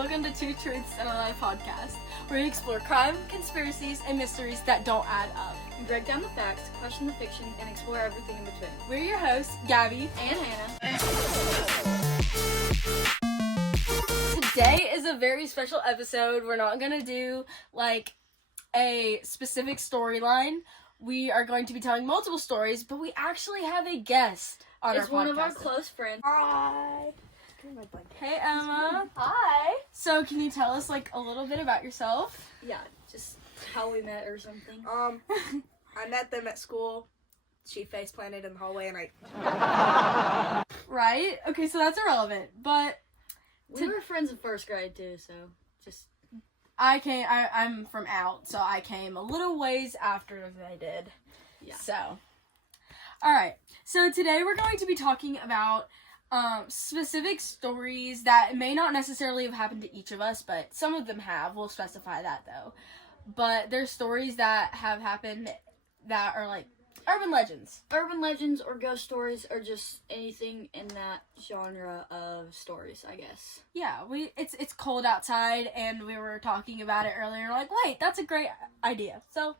welcome to Two Truths and a Lie podcast, where we explore crime, conspiracies, and mysteries that don't add up. We break down the facts, question the fiction, and explore everything in between. We're your hosts, Gabby And Hannah. Today is a very special episode. We're not going to do, a specific storyline. We are going to be telling multiple stories, but we actually have a guest on our podcast. It's one of our close friends. Hi. Hey, Emma. Hi. So, can you tell us, a little bit about yourself? Yeah, just how we met or something. I met them at school. She face planted in the hallway and I... Right? Okay, so that's irrelevant, but... We were friends in first grade, too, so just... I'm from out, so I came a little ways after they did. Yeah. So, alright. So, today we're going to be talking about specific stories that may not necessarily have happened to each of us, but some of them have. We'll specify that, though. But there's stories that have happened that are, urban legends. Urban legends or ghost stories or just anything in that genre of stories, I guess. Yeah, it's cold outside, and we were talking about it earlier, and wait, that's a great idea. So,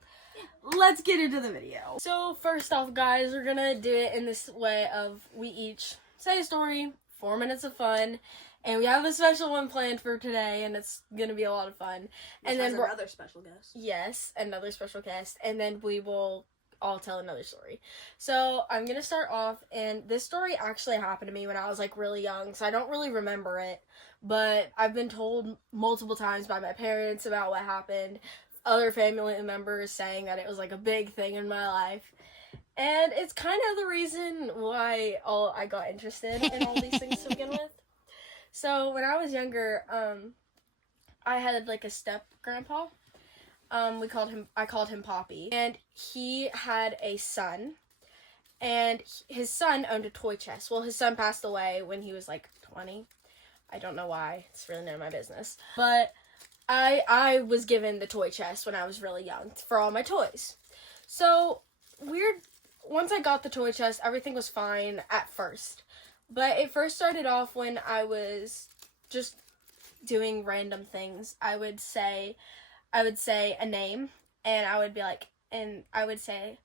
let's get into the video. So, first off, guys, we're gonna do it in this way of we each say a story, 4 minutes of fun, and we have a special one planned for today, and it's gonna be a lot of fun. And then another special guest. Yes, another special guest, and then we will all tell another story. So, I'm gonna start off, and this story actually happened to me when I was, really young, so I don't really remember it, but I've been told multiple times by my parents about what happened, other family members saying that it was, a big thing in my life, and it's kind of the reason why I got interested in all these things to begin with. So, when I was younger, I had, a step-grandpa. I called him Poppy, and he had a son, and his son owned a toy chest. Well, his son passed away when he was 20. I don't know why. It's really none of my business. But I was given the toy chest when I was really young for all my toys. So, once I got the toy chest, everything was fine at first. But it first started off when I was just doing random things. I would say a name, and I would be and I would say,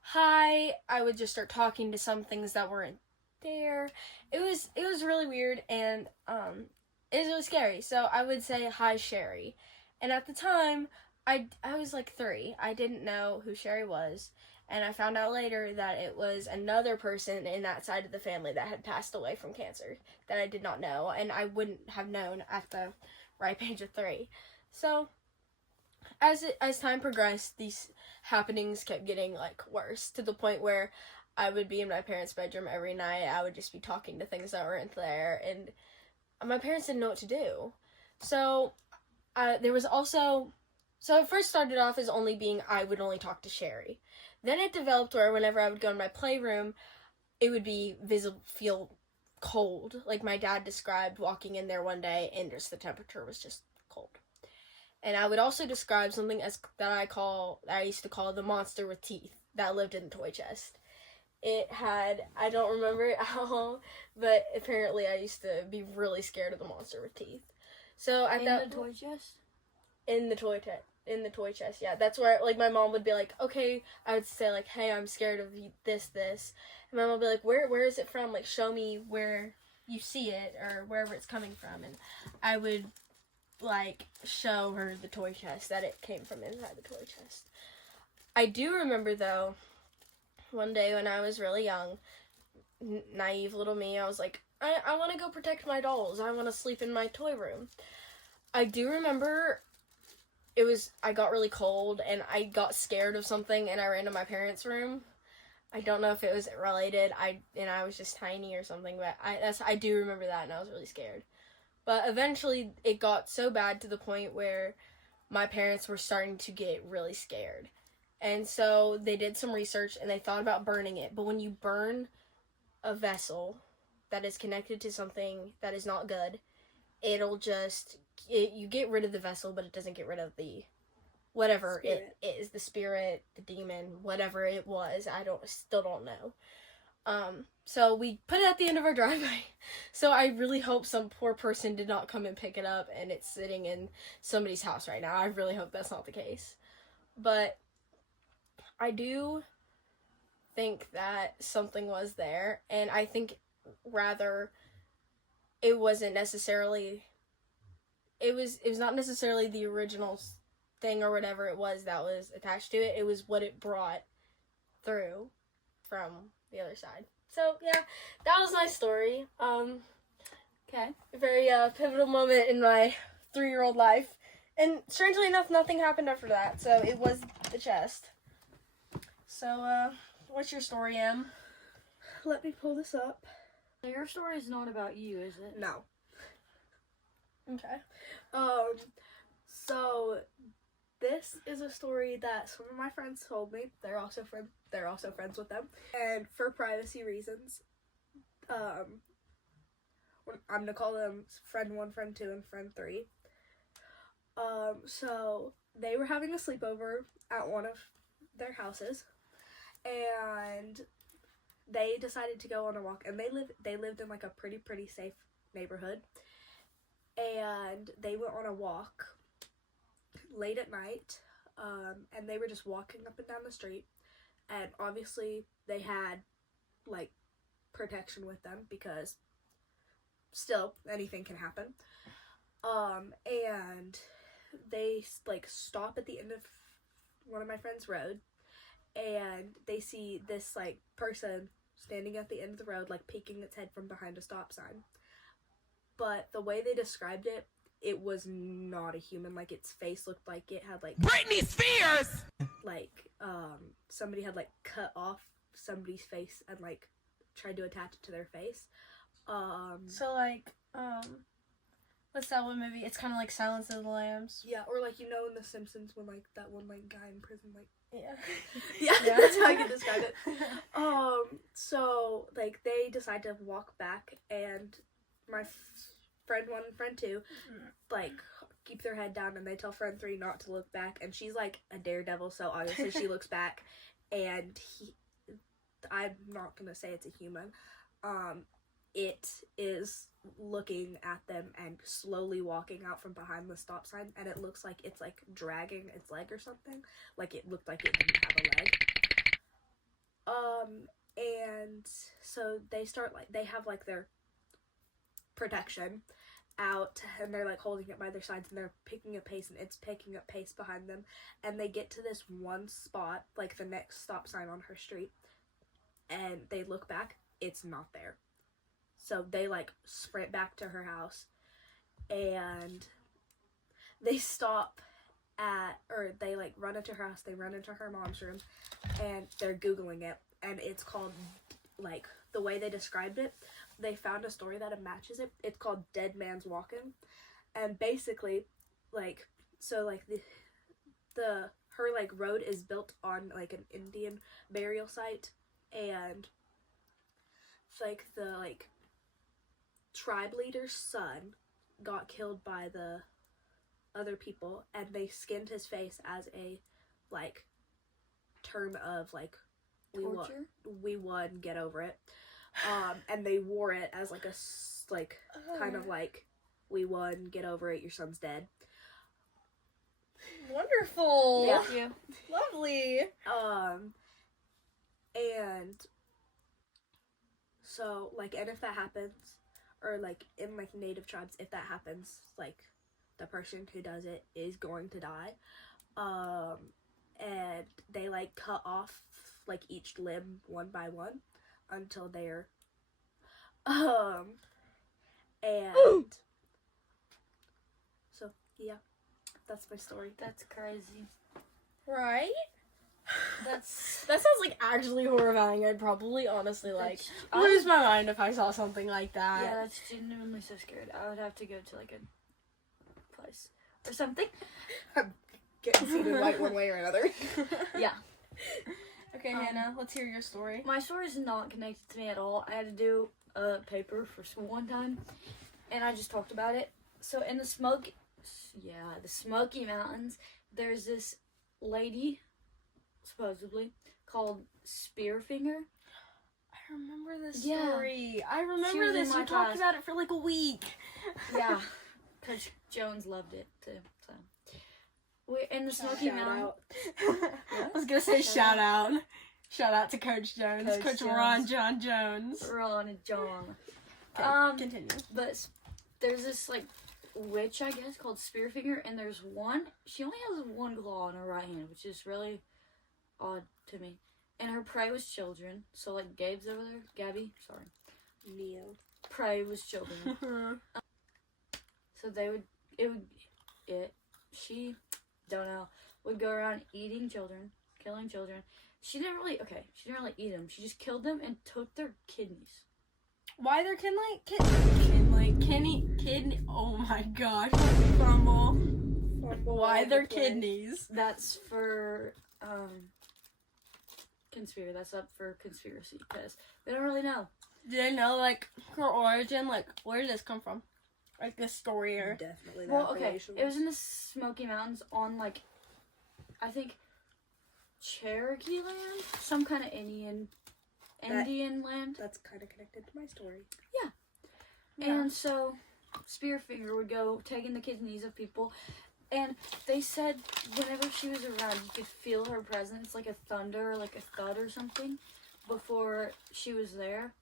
hi. I would just start talking to some things that weren't there. It was really weird, and it was really scary. So I would say, hi, Sherry. And at the time, I was 3. I didn't know who Sherry was, and I found out later that it was another person in that side of the family that had passed away from cancer that I did not know, and I wouldn't have known at the ripe age of 3. So, as time progressed, these happenings kept getting, worse, to the point where I would be in my parents' bedroom every night. I would just be talking to things that weren't there, and my parents didn't know what to do. So, there was also... So, it first started off as I would only talk to Sherry. Then it developed where whenever I would go in my playroom, it would be feel cold. My dad described walking in there one day, and just the temperature was just cold. And I would also describe something that I used to call the monster with teeth that lived in the toy chest. It had, I don't remember it at all, but apparently I used to be really scared of the monster with teeth. So at the toy chest? In the toy chest, yeah. That's where, my mom would be okay, I would say, hey, I'm scared of this. And my mom would be where is it from? Show me where you see it, or wherever it's coming from. And I would show her the toy chest, that it came from inside the toy chest. I do remember, though, one day when I was really young, naive little me, I was I want to go protect my dolls. I want to sleep in my toy room. I do remember I got really cold, and I got scared of something, and I ran to my parents' room. I don't know if it was related, I was just tiny or something, but I do remember that, and I was really scared. But eventually, it got so bad to the point where my parents were starting to get really scared. And so they did some research, and they thought about burning it. But when you burn a vessel that is connected to something that is not good, it'll just... you get rid of the vessel, but it doesn't get rid of the... whatever it is. The spirit, the demon, whatever it was. I still don't know. So we put it at the end of our driveway. So I really hope some poor person did not come and pick it up and it's sitting in somebody's house right now. I really hope that's not the case. But I do think that something was there, and I think rather it wasn't necessarily it was not necessarily the original thing or whatever it was that was attached to it. It was what it brought through from the other side. So yeah, that was my story. Okay. A very pivotal moment in my 3-year-old life, and strangely enough, nothing happened after that. So it was the chest. So what's your story, Em? Let me pull this up. So your story is not about you, is it? No. Okay. So this is a story that some of my friends told me. They're also friends with them. And for privacy reasons, I'm gonna call them friend 1, friend 2, and friend 3. So they were having a sleepover at one of their houses, and they decided to go on a walk, and they lived in like a pretty safe neighborhood. And they went on a walk late at night, and they were just walking up and down the street, and obviously they had like protection with them because still anything can happen. And they like stop at the end of one of my friend's road, and they see this like person standing at the end of the road, like peeking its head from behind a stop sign. But the way they described it, it was not a human. Like, its face looked like it had, like... Britney Spears! Like, somebody had, like, cut off somebody's face and, like, tried to attach it to their face. So, like, what's that one movie? It's kind of like Silence of the Lambs. Yeah, or, like, you know in The Simpsons when, like, that one, like, guy in prison, like... Yeah. Yeah, that's how I can describe it. So, like, they decide to walk back, and my friend 1 and friend 2, like, keep their head down, and they tell friend 3 not to look back, and she's, like, a daredevil, so obviously she looks back, and I'm not gonna say it's a human, it is looking at them and slowly walking out from behind the stop sign, and it looks like it's, like, dragging its leg or something, like, it looked like it didn't have a leg. And so they start, like, they have, like, their protection out, and they're like holding it by their sides, and they're picking up pace, and it's picking up pace behind them, and they get to this one spot, like the next stop sign on her street, and they look back, it's not there. So they like sprint back to her house, and they stop or they like run into her house, they run into her mom's room, and they're Googling it, and it's called, like, the way they described it, they found a story that matches it. It's called Dead Man's Walking, and basically, like, so like her like road is built on like an Indian burial site, and like the like tribe leader's son got killed by the other people, and they skinned his face as a like term of like we won, get over it. And they wore it as like a like kind of like we won, get over it, your son's dead. Wonderful. Yeah. Yeah. Lovely. And so like, and if that happens, or like in like native tribes, if that happens, like the person who does it is going to die. And they like cut off like each limb one by one until they're and Ooh. So yeah, that's my story. That's crazy. Right? That sounds like actually horrifying. I'd probably honestly like I lose my mind if I saw something like that. Yeah, that's genuinely so scared. I would have to go to like a place or something. Getting seated right one way or another. Yeah. Okay, Hannah, let's hear your story. My story is not connected to me at all. I had to do a paper for school one time, and I just talked about it. So in the Smoky Mountains, there's this lady, supposedly, called Spearfinger. I remember this Yeah. story. I She remember was in this. my You talked class. about it for like a week. Yeah, Coach Jones loved it too. So we're in the Smoky Shout Mountain. out. I was gonna say shout out. Shout out to Coach Jones. Coach Coach Jones. Ron John Jones. Ron and John. Okay, continue. But there's this like witch, I guess, called Spearfinger, and there's one. She only has one claw on her right hand, which is really odd to me. And her prey was children. So like Gabe's over there, Gabby, sorry. Neo. Prey was children. So she, don't know, would go around eating children, killing children. She didn't really eat them. She just killed them and took their kidneys. Why they're kidney? Oh my gosh, Crumble. Why their kidneys? That's for, conspiracy. That's up for conspiracy, because we don't really know. Do they know like her origin? Like, where did this come from? Like this story or? Definitely. Well, okay, it was in the Smoky Mountains on, like, I think, Cherokee land? Some kind of Indian land. That's kind of connected to my story. Yeah. And so, Spearfinger would go taking the kidneys of people, and they said whenever she was around, you could feel her presence, like a thunder, like a thud or something, before she was there.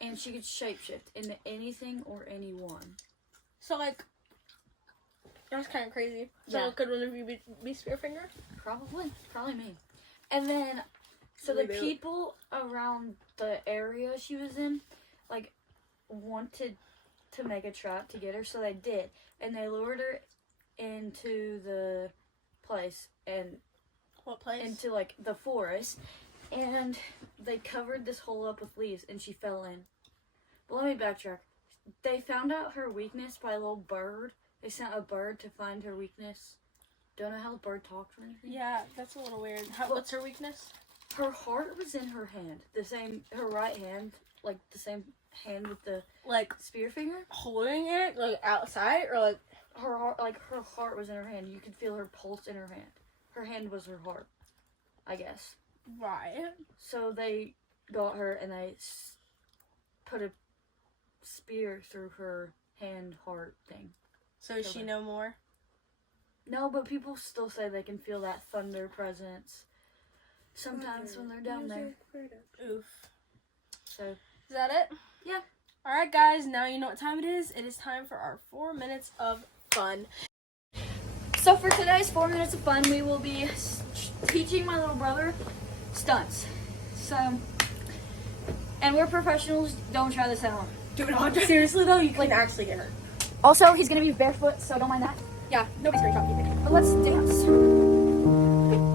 And she could shapeshift into anything or anyone. So like, that's kind of crazy. So Yeah. could one of you be Spearfinger? Probably me. And then, so the Reboot. people around the area she was in, like, wanted to make a trap to get her, so they did. And they lured her into the place, and What place? into, like, the forest, and they covered this hole up with leaves, and she fell in. But let me backtrack. They found out her weakness by a little bird. They sent a bird to find her weakness. Don't know how the bird talks or anything. Yeah, that's a little weird. What's her weakness? Her heart was in her hand. Her right hand, like the same hand with the Like spear finger. holding it like outside or like Her heart was in her hand. You could feel her pulse in her hand. Her hand was her heart, I guess. right? So they got her and they put a spear through her hand heart thing. So does she know more? No, but people still say they can feel that thunder presence sometimes when they're down there. Oof. So Is that it? Yeah. All right, guys. Now you know what time it is. It is time for our 4 minutes of fun. So for today's 4 minutes of fun, we will be teaching my little brother stunts. So, and we're professionals. Don't try this at home. Do it on. Seriously though, you can actually get hurt. Also, he's gonna be barefoot, so don't mind that. Yeah, nobody's gonna talk either. But let's dance.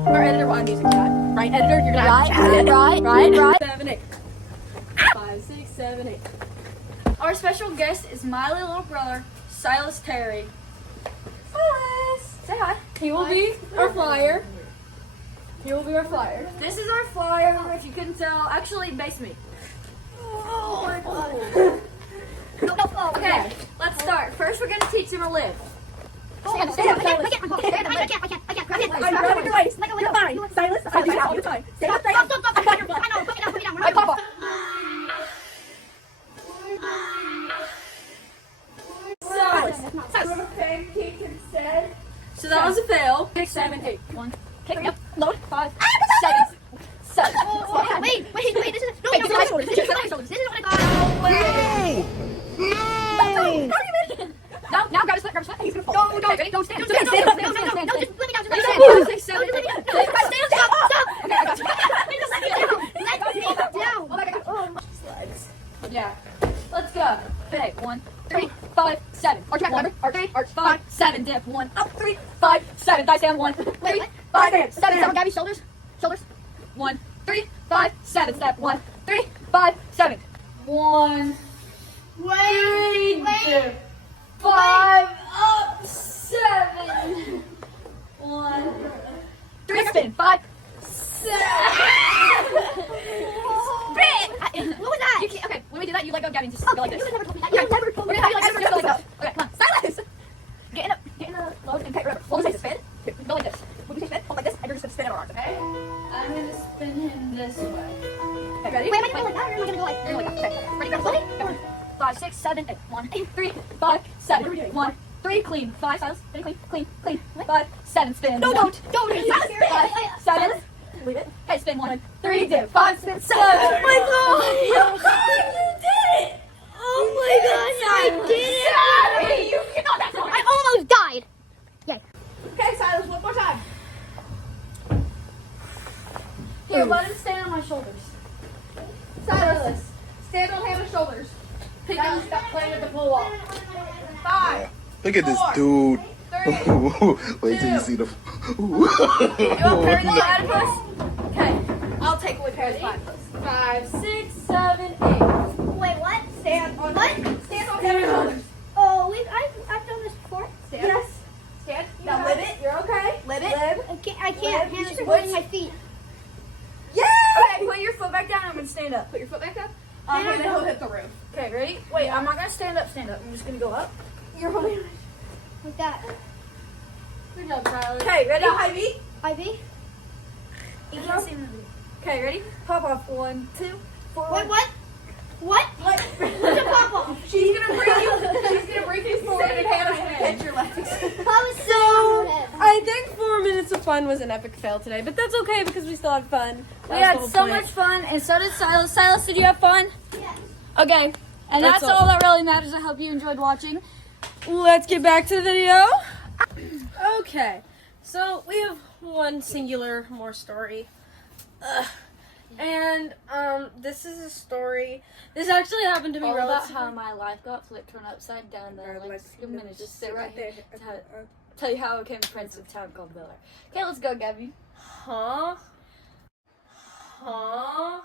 Our editor will unmusic that. Right, editor, you're gonna have to chat it. Right. 7, 8. 5, 6, 7, 8. Our special guest is my little brother, Silas Terry. Silas, say hi. He will be our flyer. He will be our flyer. This is our flyer. If you couldn't tell, actually, base me. Oh my god. Okay, let's start. First, we're gonna teach him to live. Stand up. I can't. Grab it. I'm grabbing your waist. You're fine. Silas, I do that all the time. Stay up straight. Stop. I got your butt. I know. Put me down. Right, Papa. So that was a fail. 6, 7, 8. 1. Kick me up. Load. 5. 7. Wait. This is no. This is what I got. Now grab his foot. He's gonna fall. No. Okay, ready? Don't stand. No, Just no, let me down. Ready? 5, 6, 7, 8. Stop. Okay, I got you. Let me down. Oh my god. Yeah. Let's go. Okay, 1, 3, 5, 7. Arch back, remember? Arch, 5, 7. Dip. 1, up, 3, 5, 7. Thigh stand. 1, 3, 5, 7. Gabby, shoulders. 1, 3, 5, 7. Step. 1, 3, 5, 7. 1, 3, dip. 5, up, 7. 1, 3, spin. 5, 7. What was that? You can't, okay, when we do that, you let go of Gabby and just go like this. You never told me that. Yeah, You never told We're me gonna that. have you like this, just go like that. Okay, come on. Silence! Get in the load and okay, remember, hold the face, spin. Go like this. When you say spin, hold like this, and you're just gonna spin it around, okay? I'm gonna spin him this way. Okay, ready? Wait. 7, 8. 1, 3, 5, 7. 1, 3, clean. 5, Silas. Clean, clean, clean. 5, 7, spin. No, don't. 5, 7. Leave it. Okay, spin 1, 3, 2, 5, spin 7. Oh my god! You did it! Oh my gosh, I did it! You cannot. That's not. I almost died. Okay, Silas, one more time. Here, let him stand on my shoulders. Silas, stand on Hannah's shoulders. Pick up, stop playing with the pool wall. 5, Look at this 4, dude. 3. Wait till you 2. see the. You want to carry the platypus? Okay, I'll take away Perry's platypus. 5, 6, 7, 8. Wait, what? Stand on What? Stand on Hannah's shoulders. Oh, I've done this before. Stand. Yes. Stand. Now live it. You're okay. Live it. Live. I can't. Live. Hannah's holding my feet. Yeah. Okay, put your foot back down. I'm gonna stand up. Put your foot back up. Hannah, And then he'll hit the roof. Okay, ready? Wait, I'm not gonna stand up. Stand up. I'm just gonna go up. You're holding. Like that. Good job, Tyler. Okay, ready? Now, Ivy. Ivy? You can't see me. Okay, ready? Pop off. 1, 2, 4. What? What? What? What's a pop off? She's gonna bring you. She's gonna bring you forward, and Hannah's gonna catch your legs. I think 4 minutes of fun was an epic fail today, but that's okay because we still had fun. We had so much fun, and so did Silas. Silas, did you have fun? Yes. Okay, and That's that's all. all that really matters. I hope you enjoyed watching. Let's get back to the video. Okay, so we have one singular more story. And this is a story. This actually happened to me All about relatively. how my life got flipped turned upside down. Then like, I'm gonna just sit right here. there. Tell you how I became prince of a town called Miller. Okay, let's go, Gabby. Huh? I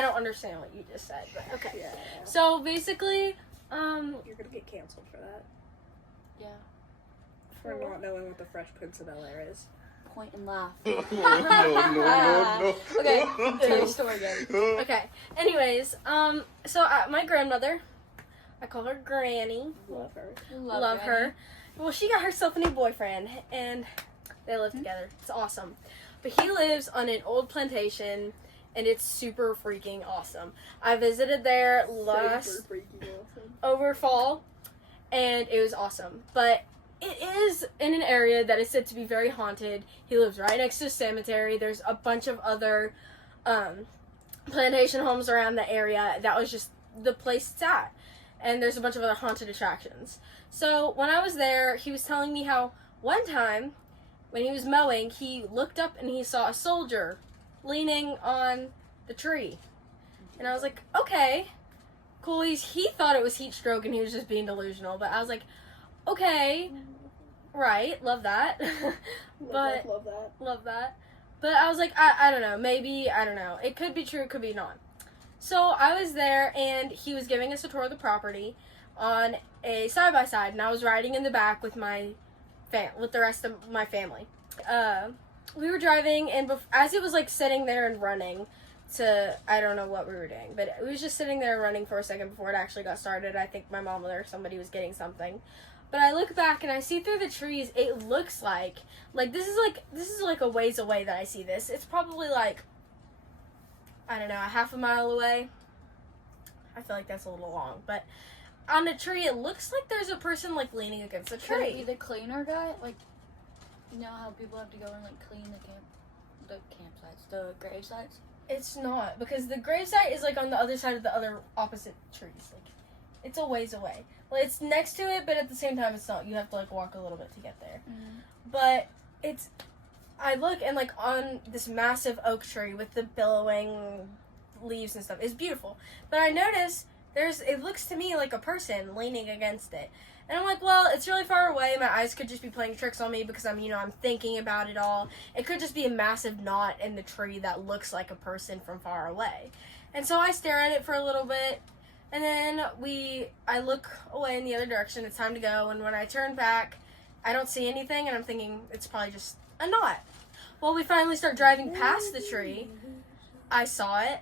don't understand what you just said, but okay. Yeah. So basically, You're gonna get canceled for that. Yeah. For not knowing what the Fresh Prince of Bel-Air is. Point and laugh. No. Okay, tell your story, Gabby. okay. Anyways, so my grandmother, I call her Granny. Love her. Love her. Well, she got herself a new boyfriend, and they live together. It's awesome. But he lives on an old plantation, and it's super freaking awesome. I visited there last over fall, and it was awesome. But it is in an area that is said to be very haunted. He lives right next to a cemetery. There's a bunch of other plantation homes around the area. That was just the place it's at. And there's a bunch of other haunted attractions. So when I was there, he was telling me how one time when he was mowing, he looked up and he saw a soldier leaning on the tree. And I was like, okay, cool. He thought it was heat stroke and he was just being delusional. But I was like, okay, right, love that. But love that. But I was like, I don't know, maybe, I don't know. It could be true, it could be not. So I was there, and he was giving us a tour of the property on a side-by-side, and I was riding in the back with with the rest of my family. We were driving, and as it was like sitting there and running to, I don't know what we were doing, but it was just sitting there running for a second before it actually got started. I think my mom or somebody was getting something. But I look back and I see through the trees, it looks like this is like a ways away that I see this. It's probably like, I don't know, a half a mile away. I feel like that's a little long, but on the tree, it looks like there's a person like leaning against the Could it be tree. the cleaner guy? Like, you know how people have to go and like clean the campsites, the grave sites? It's not, because the gravesite is like on the other side of the other opposite trees. Like, it's a ways away. Well, it's next to it, but at the same time, it's not. You have to like walk a little bit to get there. But I look and like on this massive oak tree with the billowing leaves and stuff. It's beautiful. But I notice it looks to me like a person leaning against it. And I'm like, well, it's really far away. My eyes could just be playing tricks on me because I'm thinking about it all. It could just be a massive knot in the tree that looks like a person from far away. And so I stare at it for a little bit. And then I look away in the other direction. It's time to go. And when I turn back, I don't see anything. And I'm thinking it's probably just a knot. Well, we finally start driving past the tree. I saw it,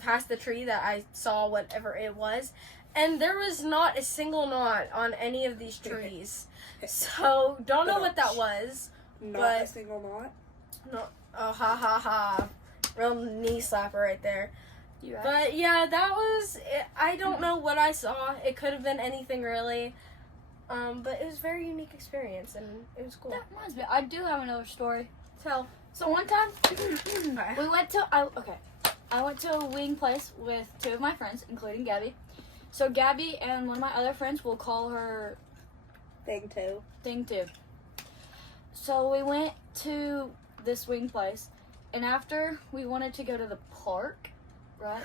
past the tree that I saw whatever it was. And there was not a single knot on any of these trees. So, don't know what that was. Not a single knot. No, oh, ha, ha, ha. Real knee slapper right there. You But yeah, that was. I don't know what I saw. It could have been anything really. But it was a very unique experience and it was cool. That reminds me, I do have another story. Tell. So one time, we went to I went to a wing place with 2 of my friends, including Gabby. So Gabby and one of my other friends, will call her Thing too. Thing 2. So we went to this wing place, and after we wanted to go to the park, right?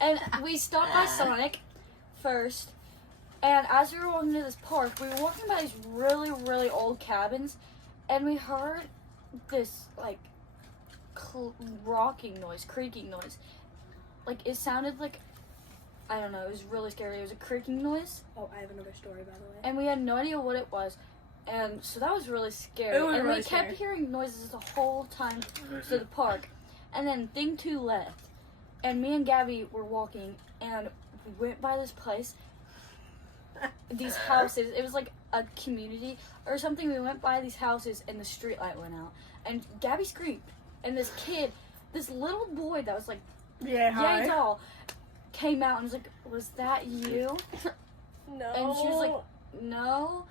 And we stopped by Sonic first. And as we were walking to this park, we were walking by these really, really old cabins, and we heard this like rocking noise, creaking noise. Like it sounded like, I don't know, it was really scary. It was a creaking noise, Oh, I have another story, by the way. and we had no idea what it was. And so that was really scary. It was and really we kept scary. hearing noises the whole time to the park. And then Thing 2 left. And me and Gabby were walking, and we went by this place. These houses. It was like a community or something. We went by these houses, and the street light went out. And Gabby screamed. And this kid, this little boy that was like Yeah, yay tall, came out and was like, "Was that you?" No. And she was like, "No."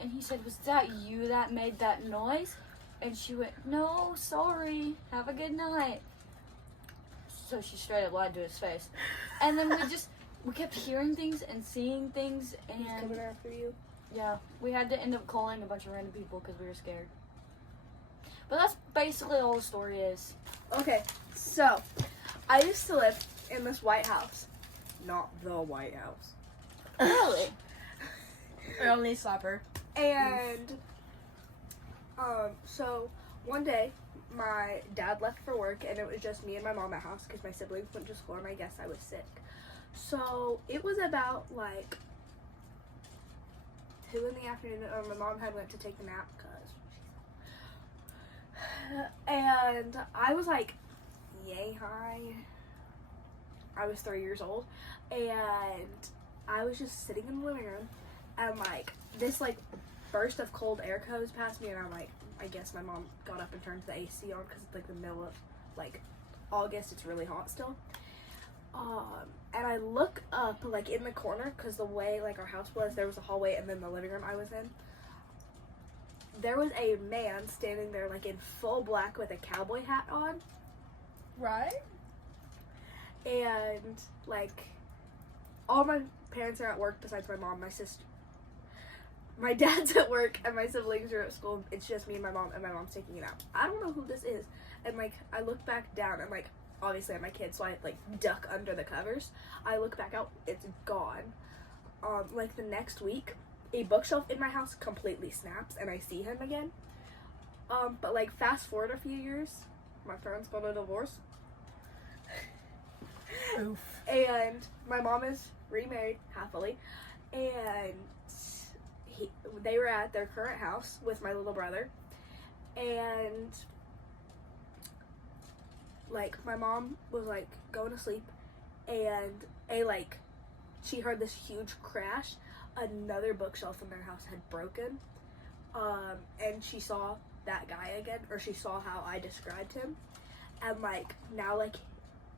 And he said, "Was that you that made that noise?" And she went, "No, sorry. Have a good night." So she straight up lied to his face. And then we kept hearing things and seeing things, He's and coming after you. yeah, we had to end up calling a bunch of random people because we were scared. But that's basically all the story is. Okay, so I used to live in this White House. Not the White House. Really? Only slapper. And so one day my dad left for work, and it was just me and my mom at house because my siblings went to school, and I guess I was sick. So it was about like 2 in the afternoon, or my mom had went to take a nap and I was like yay high. I was 3 years old, and I was just sitting in the living room, and like this like burst of cold air goes past me, and I'm like, I guess my mom got up and turned the AC on because it's like the middle of like August. It's really hot still. And I look up like in the corner, because the way like our house was, there was a hallway, and then the living room I was in, there was a man standing there like in full black with a cowboy hat on, Right? and like all my parents are at work besides my mom, my sister. My dad's at work and my siblings are at school. It's just me and my mom, and my mom's taking it out. I don't know who this is. And like I look back down, and like obviously I'm my kid, so I like duck under the covers. I look back out, it's gone. Like the next week, a bookshelf in my house completely snaps, and I see him again. But like fast forward a few years, my parents got a divorce. Oof. And my mom is remarried happily, and they were at their current house with my little brother, and like my mom was like going to sleep, and she heard this huge crash. Another bookshelf in their house had broken, and she saw that guy again, or she saw how I described him, and like now like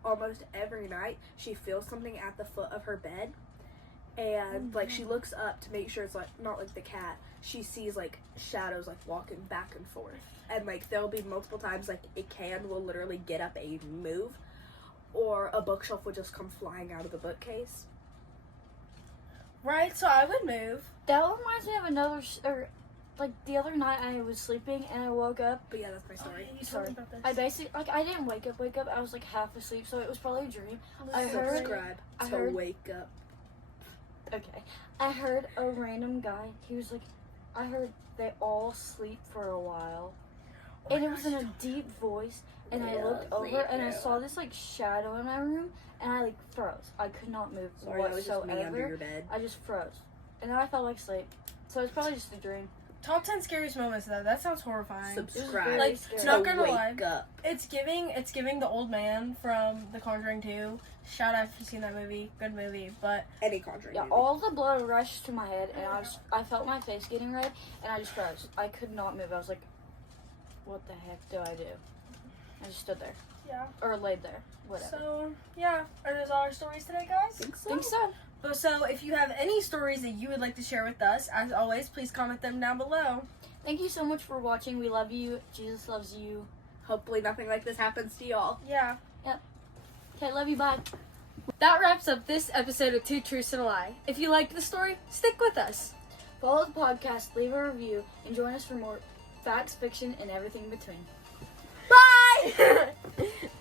almost every night she feels something at the foot of her bed, and like she looks up to make sure it's like not like the cat. She sees like shadows like walking back and forth, and like there'll be multiple times like a can will literally get up and move, or a bookshelf would just come flying out of the bookcase. Right, so I would move. That reminds me of another, like the other night I was sleeping and I woke up. But yeah, that's my story. You told Sorry. me about this. I basically, like, I didn't wake up. I was like half asleep, so it was probably a dream. I heard- Subscribe I to heard- wake up. Okay. I heard a random guy. He was like, I heard they all sleep for a while. And it was in a deep voice. And I looked over and I saw this like shadow in my room. And I like froze. I could not move Sorry, that was just me under your whatsoever. bed. I just froze. And then I felt like sleep. So it's probably just a dream. Top 10 scariest moments though. That sounds horrifying. Subscribe really Like, scary. not to gonna wake lie. up. It's giving the old man from The Conjuring 2. Shout out if you've seen that movie. Good movie. But Any Conjuring Yeah, movie. all the blood rushed to my head, and I felt my face getting red, and I just froze. I could not move. I was like, "What the heck do I do?" I just stood there. Yeah. Or laid there. Whatever. So, yeah. Are those all our stories today, guys? Think so. So, if you have any stories that you would like to share with us, as always, please comment them down below. Thank you so much for watching. We love you. Jesus loves you. Hopefully nothing like this happens to y'all. Yeah. Okay, love you. Bye. That wraps up this episode of Two Truths and a Lie. If you liked the story, stick with us. Follow the podcast, leave a review, and join us for more facts, fiction, and everything in between. Bye!